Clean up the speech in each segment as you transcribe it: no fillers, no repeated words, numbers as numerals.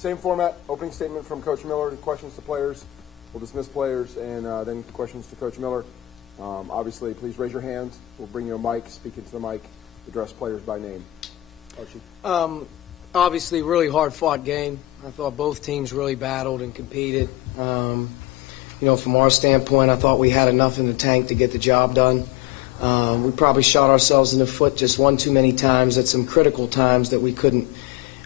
Same format, opening statement from Coach Miller, questions to players. We'll dismiss players, and then questions to Coach Miller. Obviously, please raise your hand. We'll bring you a mic, speak into the mic, address players by name. Archie. Obviously, really hard-fought game. I thought both teams really battled and competed. From our standpoint, I thought we had enough in the tank to get the job done. We probably shot ourselves in the foot just one too many times at some critical times that we couldn't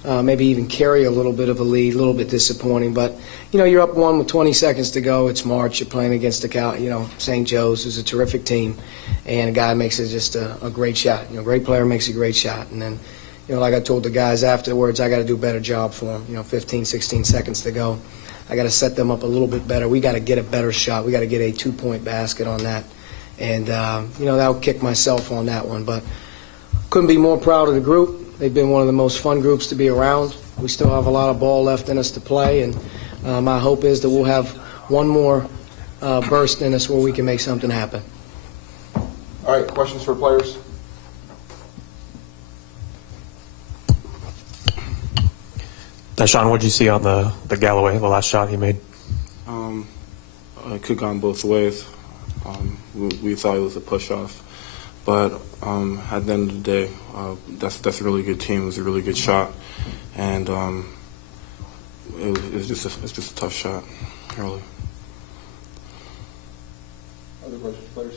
maybe even carry a little bit of a lead, a little bit disappointing. But, you're up 1 with 20 seconds to go. It's March. You're playing against St. Joe's, who's a terrific team. And a guy makes it just a great shot. A great player makes a great shot. And then, like I told the guys afterwards, I got to do a better job for them. 15, 16 seconds to go. I got to set them up a little bit better. We got to get a better shot. We got to get a 2-point basket on that. And, that'll kick myself on that one. But couldn't be more proud of the group. They've been one of the most fun groups to be around. We still have a lot of ball left in us to play. And my hope is that we'll have one more burst in us where we can make something happen. All right, questions for players? Deshaun, what did you see on the Galloway, the last shot he made? It could have gone both ways. We thought it was a push-off. But at the end of the day, that's a really good team. It was a really good shot. And it's just a tough shot, really. Other questions, players?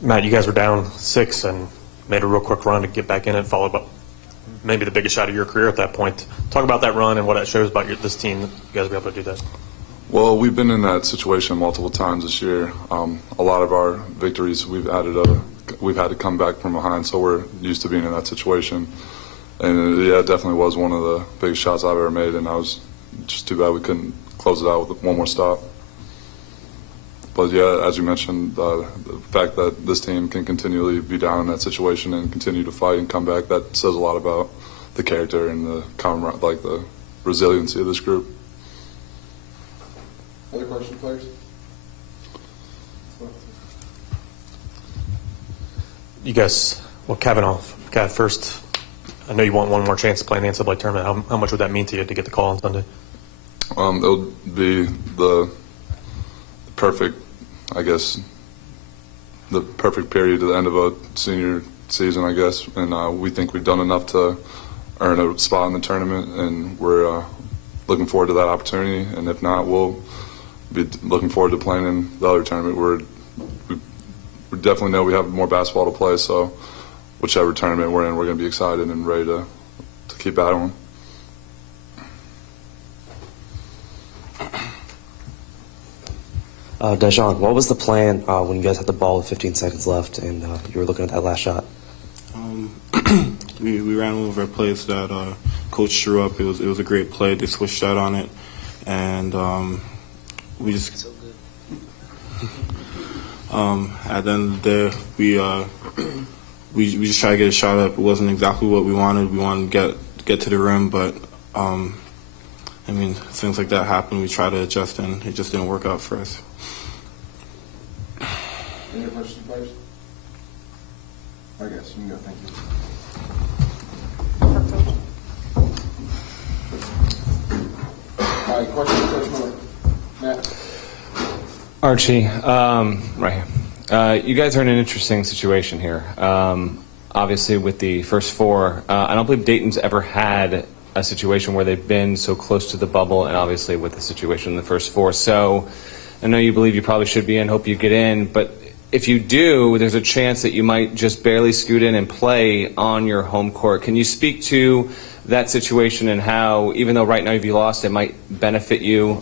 Matt, you guys were down 6 and made a real quick run to get back in it, followed up maybe the biggest shot of your career at that point. Talk about that run and what it shows about this team that you guys were able to do that. Well, we've been in that situation multiple times this year. A lot of our victories, we've had to come back from behind, so we're used to being in that situation. And it definitely was one of the biggest shots I've ever made, and I was just too bad we couldn't close it out with one more stop. But yeah, as you mentioned, the fact that this team can continually be down in that situation and continue to fight and come back, that says a lot about the character and the resiliency of this group. Other questions, players? You guys, Kavanaugh, first, I know you want one more chance to play in the NCAA tournament. How much would that mean to you to get the call on Sunday? It would be the perfect, I guess, the perfect period to the end of a senior season, I guess. And we think we've done enough to earn a spot in the tournament, and we're looking forward to that opportunity. And if not, we'll be looking forward to playing in the other tournament. We definitely know we have more basketball to play, so whichever tournament we're in, we're going to be excited and ready to keep battling. Deshaun, what was the plan when you guys had the ball with 15 seconds left and you were looking at that last shot? We ran one of our plays that Coach drew up. It was a great play. They switched out on it, and we just So good. at the end of the day, we just tried to get a shot up. It wasn't exactly what we wanted. We wanted to get to the rim, but things like that happen. We try to adjust, and it just didn't work out for us. Any other questions, players? I guess you can go. Thank you. All right, questions for Coach Miller. Matt. Archie, right here. You guys are in an interesting situation here. Obviously, with the first 4, I don't believe Dayton's ever had a situation where they've been so close to the bubble, and obviously with the situation in the first 4. So I know you believe you probably should be in, hope you get in, but if you do, there's a chance that you might just barely scoot in and play on your home court. Can you speak to that situation and how, even though right now you've lost, it might benefit you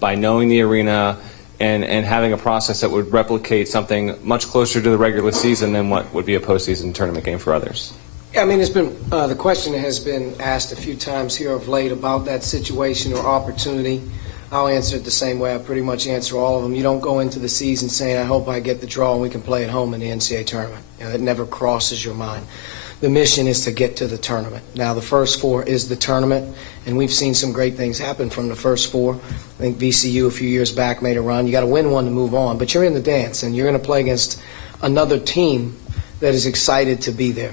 by knowing the arena and having a process that would replicate something much closer to the regular season than what would be a postseason tournament game for others? Yeah, it's been the question has been asked a few times here of late about that situation or opportunity. I'll answer it the same way I pretty much answer all of them. You don't go into the season saying, I hope I get the draw and we can play at home in the NCAA tournament. It never crosses your mind. The mission is to get to the tournament. Now, the first 4 is the tournament, and we've seen some great things happen from the first 4. I think VCU a few years back made a run. You got to win one to move on, but you're in the dance, and you're going to play against another team that is excited to be there.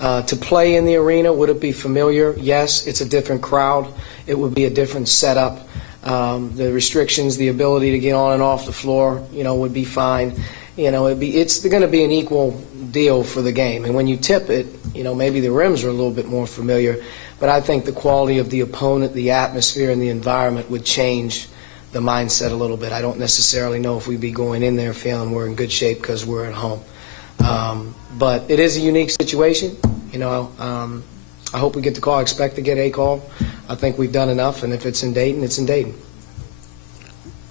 To play in the arena, would it be familiar? Yes. It's a different crowd. It would be a different setup. The restrictions, the ability to get on and off the floor, would be fine. It's going to be an equal deal for the game. And when you tip it, maybe the rims are a little bit more familiar. But I think the quality of the opponent, the atmosphere, and the environment would change the mindset a little bit. I don't necessarily know if we'd be going in there feeling we're in good shape because we're at home. But it is a unique situation. I hope we get the call. I expect to get a call. I think we've done enough, and if it's in Dayton, it's in Dayton.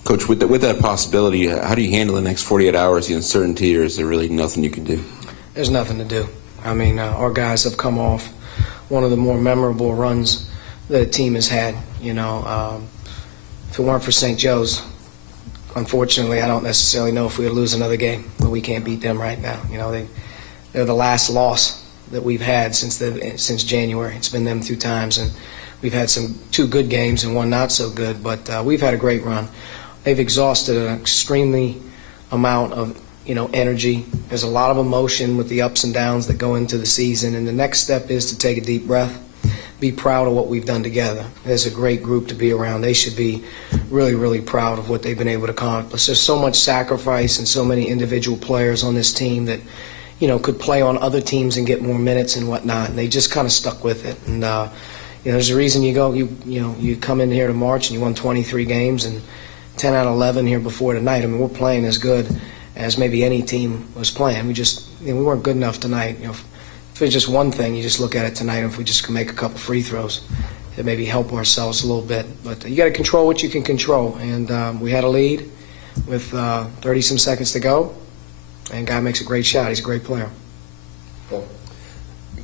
Coach, with that possibility, how do you handle the next 48 hours, the uncertainty, or is there really nothing you can do? There's nothing to do. I mean, our guys have come off one of the more memorable runs that a team has had. If it weren't for St. Joe's, unfortunately, I don't necessarily know if we would lose another game, but we can't beat them right now. They're the last loss that we've had since January. It's been them 2 times, and we've had 2 good games and 1 not so good, but we've had a great run. They've exhausted an extremely amount of energy. There's a lot of emotion with the ups and downs that go into the season, and the next step is to take a deep breath, be proud of what we've done together. There's a great group to be around. They should be really, really proud of what they've been able to accomplish. There's so much sacrifice and so many individual players on this team that could play on other teams and get more minutes and whatnot, and they just kind of stuck with it. And there's a reason you come in here to March and you won 23 games and 10 out of 11 here before tonight. I mean, we're playing as good as maybe any team was playing. We weren't good enough tonight. If it's just one thing, you just look at it tonight. If we just can make a couple free throws, to maybe help ourselves a little bit. But you got to control what you can control. And we had a lead with 30-some seconds to go, and guy makes a great shot. He's a great player.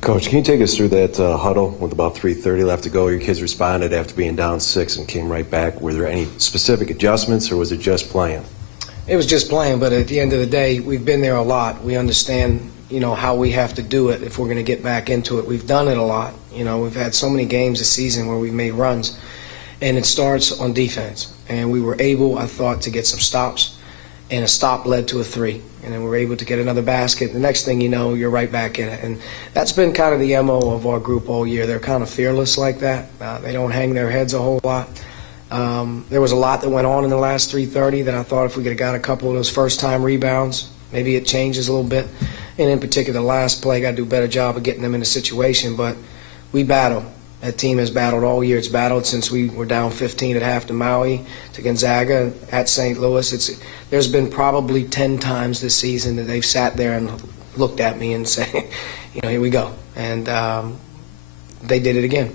Coach, can you take us through that huddle with about 3:30 left to go? Your kids responded after being down 6 and came right back. Were there any specific adjustments, or was it just playing? It was just playing, but at the end of the day, we've been there a lot. We understand, how we have to do it if we're going to get back into it. We've done it a lot. We've had so many games this season where we've made runs, and it starts on defense. And we were able, I thought, to get some stops, and a stop led to a 3. And then we were able to get another basket. The next thing you know, you're right back in it. And that's been kind of the MO of our group all year. They're kind of fearless like that. They don't hang their heads a whole lot. There was a lot that went on in the last 3:30 that I thought if we could have got a couple of those first-time rebounds, maybe it changes a little bit. And in particular, the last play, got to do a better job of getting them in a situation. But we battle. That team has battled all year. It's battled since we were down 15 at half to Maui, to Gonzaga, at St. Louis. There's been probably 10 times this season that they've sat there and looked at me and said, here we go. And they did it again.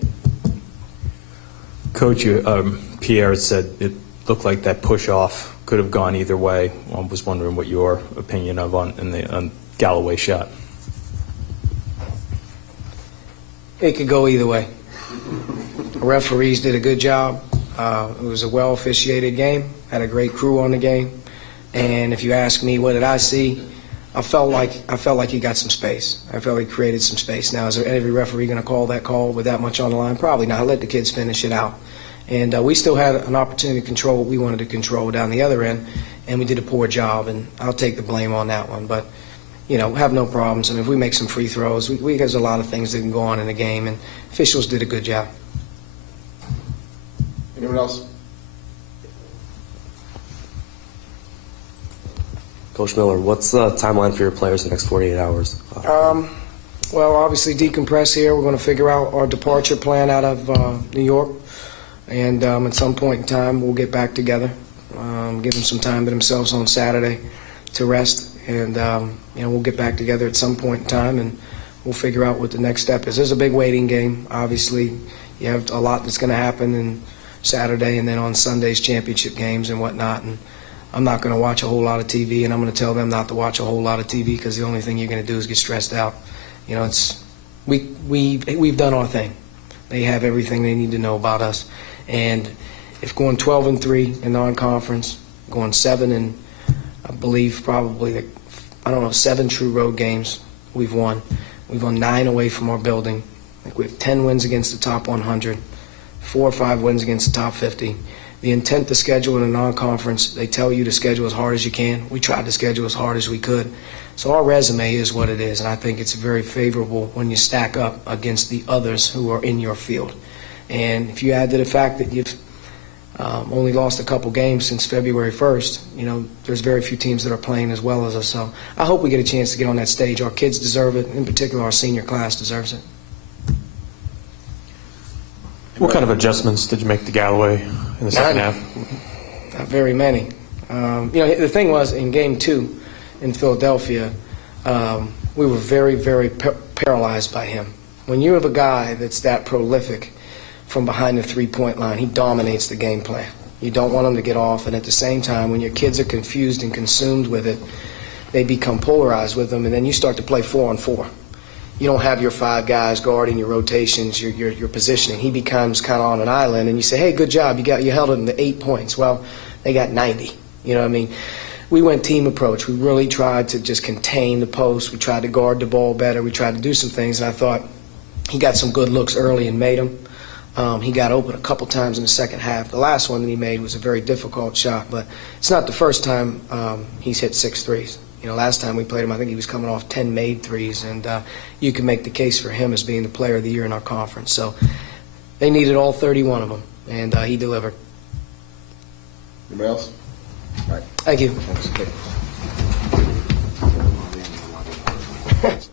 Coach, Pierre said it looked like that push-off could have gone either way. I was wondering what your opinion on Galloway shot. It could go either way. The referees did a good job. It was a well-officiated game. Had a great crew on the game. And if you ask me, what did I see? I felt like he got some space. I felt he created some space. Now, is there every referee going to call that call with that much on the line? Probably not. Let the kids finish it out. And we still had an opportunity to control what we wanted to control down the other end, and we did a poor job. And I'll take the blame on that one. But have no problems. I mean, if we make some free throws, there's a lot of things that can go on in the game, and officials did a good job. Anyone else? Coach Miller, what's the timeline for your players the next 48 hours? Well, obviously decompress here. We're going to figure out our departure plan out of New York, and at some point in time we'll get back together, give them some time to themselves on Saturday to rest, and we'll get back together at some point in time, and we'll figure out what the next step is. There's a big waiting game. Obviously, you have a lot that's going to happen in Saturday and then on Sunday's championship games and whatnot, and I'm not going to watch a whole lot of TV, and I'm going to tell them not to watch a whole lot of TV because the only thing you're going to do is get stressed out. We've done our thing. They have everything they need to know about us, and if going 12-3 in non-conference, going 7 and I believe probably 7 true road games we've won. We've won 9 away from our building. I think we have 10 wins against the top 100, 4 or 5 wins against the top 50. the intent to schedule in a non-conference, they tell you to schedule as hard as you can. We tried to schedule as hard as we could. So our resume is what it is, and I think it's very favorable when you stack up against the others who are in your field. And if you add to the fact that you've only lost a couple games since February 1st, you know, there's very few teams that are playing as well as us. So I hope we get a chance to get on that stage. Our kids deserve it. In particular, our senior class deserves it. What kind of adjustments did you make to Galloway in the second half? Not very many. You know, the thing was, in Game 2 in Philadelphia, we were very, very paralyzed by him. When you have a guy that's that prolific from behind the three-point line, he dominates the game plan. You don't want him to get off, and at the same time, when your kids are confused and consumed with it, they become polarized with them, and then you start to play 4-on-4. You don't have your 5 guys guarding your rotations, your positioning. He becomes kind of on an island, and you say, hey, good job, you held him to 8 points. Well, they got 90. You know what I mean? We went team approach. We really tried to just contain the post. We tried to guard the ball better. We tried to do some things, and I thought he got some good looks early and made them. He got open a couple times in the second half. The last one that he made was a very difficult shot, but it's not the first time he's hit 6 threes. You know, last time we played him, I think he was coming off 10 made threes, and you can make the case for him as being the player of the year in our conference. So they needed all 31 of them, and he delivered. Anybody else? All right. Thank you. Thanks.